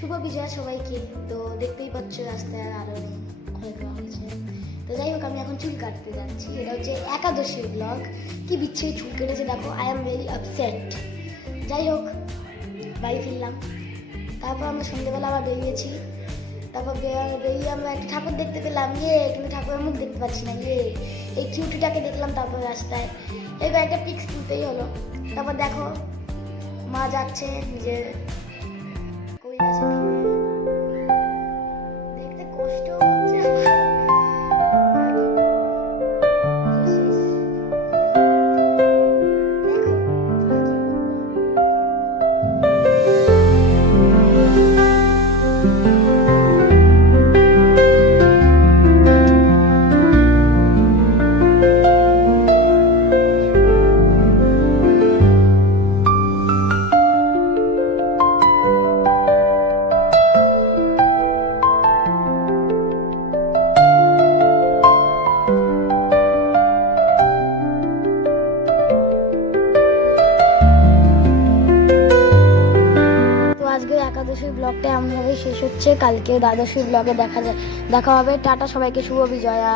শুভ বিজয়া সবাইকে। তো দেখতেই পাচ্ছ রাস্তায় আরো অনেক রং হয়েছে। তো যাই হোক, আমি এখন চুল কাটতে যাচ্ছি। এটা হচ্ছে একাদশীর ব্লগ। কি বিচ্ছিরি চুল কেটেছে দেখো, আই এম ভেরি আপসেট। যাই হোক, বাড়ি ফিরলাম। তারপর আমরা সন্ধ্যেবেলা আবার বেরিয়েছি। তারপর বেরিয়ে আমরা একটা ঠাকুর দেখতে পেলাম, কিন্তু ঠাকুরের মুখ দেখতে পাচ্ছি না। এই কিউটিটাকে দেখলাম তারপর রাস্তায়। এবার একটা পিক্স তুলতেই হলো। তারপর দেখো, মা যাচ্ছে নিজের কৈলাসে ফিরে। দেখতে কষ্ট হচ্ছে আমার। শেষ। দেখো, আর কি বলবো। তো আজকে একাদশীর ব্লগটা এমনভাবেই শেষ হচ্ছে। কালকে দ্বাদশীর ব্লগে দেখা হবে। টাটা সবাইকে, শুভ বিজয়া।